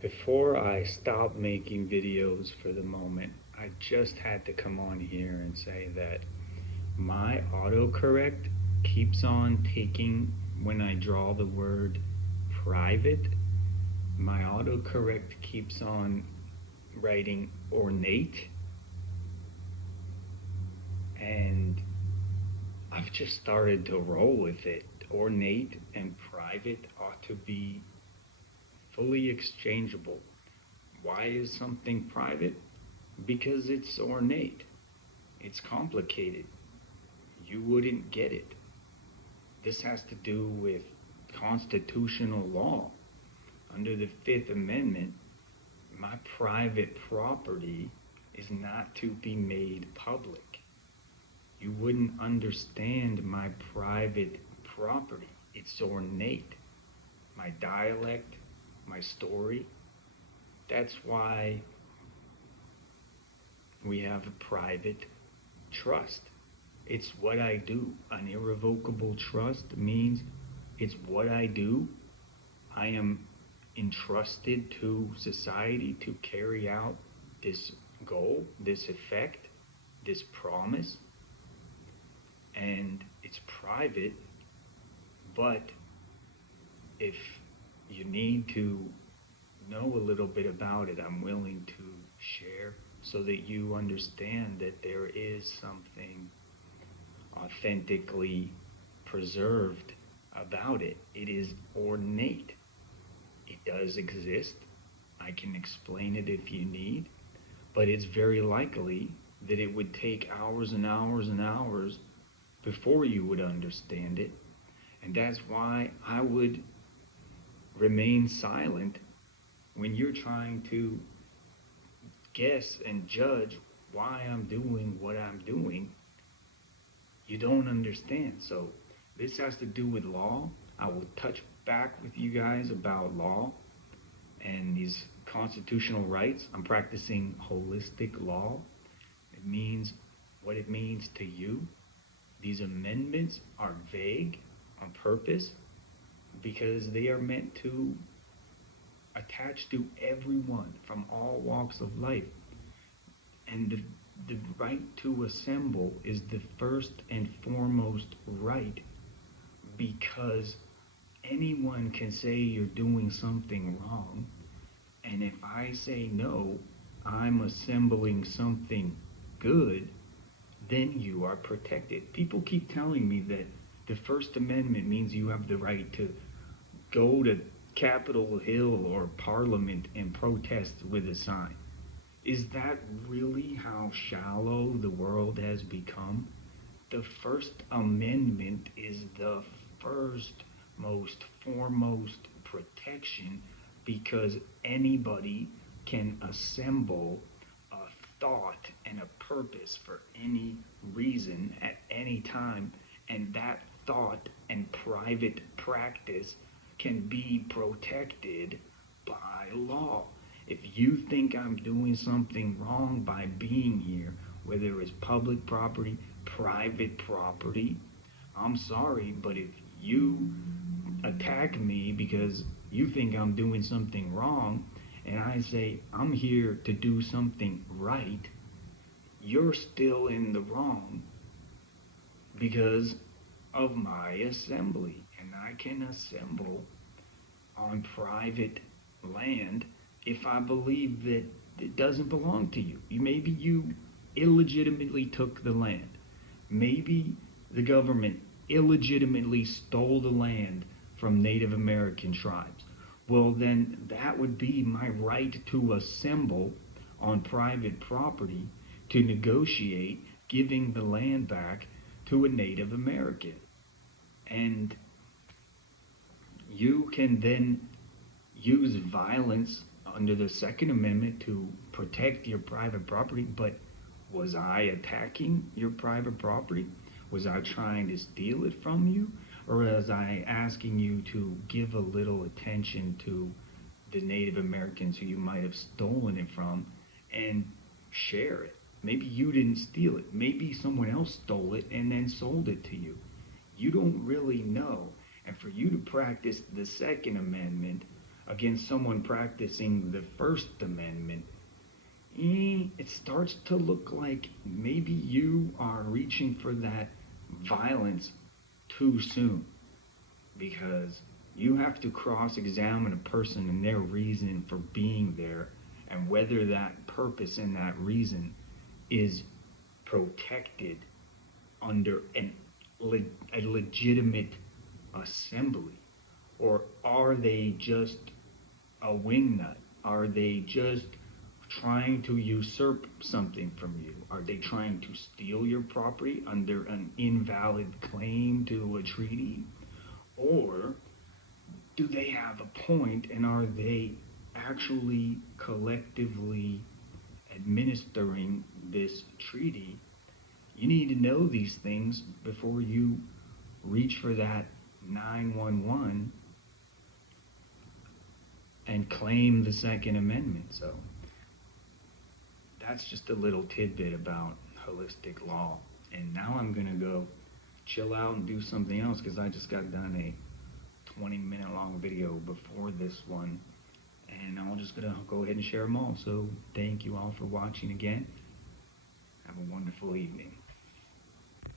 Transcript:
Before I stop making videos for the moment, I just had to come on here and say that my autocorrect keeps on taking, when I draw the word private, my autocorrect keeps on writing ornate, and I've just started to roll with it. Ornate and private ought to be fully exchangeable. Why is something private? Because it's ornate. It's complicated. You wouldn't get it. This has to do with constitutional law. Under the Fifth Amendment, my private property is not to be made public. You wouldn't understand my private property. It's ornate. My dialect, my story. That's why we have a private trust. It's what I do. An irrevocable trust means it's what I do. I am entrusted to society to carry out this goal, this effect, this promise, and it's private. But if you need to know a little bit about it, I'm willing to share so that you understand that there is something authentically preserved about it. It is ornate. It does exist. I can explain it if you need, but it's very likely that it would take hours and hours and hours before you would understand it. And that's why I would remain silent when you're trying to guess and judge why I'm doing what I'm doing. You don't understand. So this has to do with law. I will touch back with you guys about law and these constitutional rights. I'm practicing holistic law. It means what it means to you. These amendments are vague on purpose because they are meant to attach to everyone from all walks of life. And the right to assemble is the first and foremost right, because anyone can say you're doing something wrong, and if I say no, I'm assembling something good, then you are protected. People keep telling me that the First Amendment means you have the right to go to Capitol Hill or Parliament and protest with a sign. Is that really how shallow the world has become? The First Amendment is the first, most foremost protection because anybody can assemble a thought and a purpose for any reason at any time, and that thought and private practice can be protected by law. If you think I'm doing something wrong by being here, whether it's public property, private property, I'm sorry, but if you attack me because you think I'm doing something wrong, and I say I'm here to do something right, you're still in the wrong because of my assembly. And I can assemble on private land if I believe that it doesn't belong to you. Maybe you illegitimately took the land. Maybe the government illegitimately stole the land from Native American tribes. Well, then that would be my right to assemble on private property to negotiate giving the land back to a Native American. And you can then use violence under the Second Amendment to protect your private property, but was I attacking your private property? Was I trying to steal it from you? Or was I asking you to give a little attention to the Native Americans who you might have stolen it from and share it? Maybe you didn't steal it. Maybe someone else stole it and then sold it to you. You don't really know. And for you to practice the Second Amendment against someone practicing the First Amendment, it starts to look like maybe you are reaching for that violence too soon, because you have to cross-examine a person and their reason for being there, and whether that purpose and that reason is protected under a legitimate assembly, or are they just a wingnut? Are they just trying to usurp something from you? Are they trying to steal your property under an invalid claim to a treaty? Or do they have a point, and are they actually collectively administering this treaty? You need to know these things before you reach for that 911 and claim the Second Amendment. So that's just a little tidbit about holistic law. And now I'm going to go chill out and do something else, because I just got done a 20-minute long video before this one. And I'm just going to go ahead and share them all. So thank you all for watching again. Have a wonderful evening.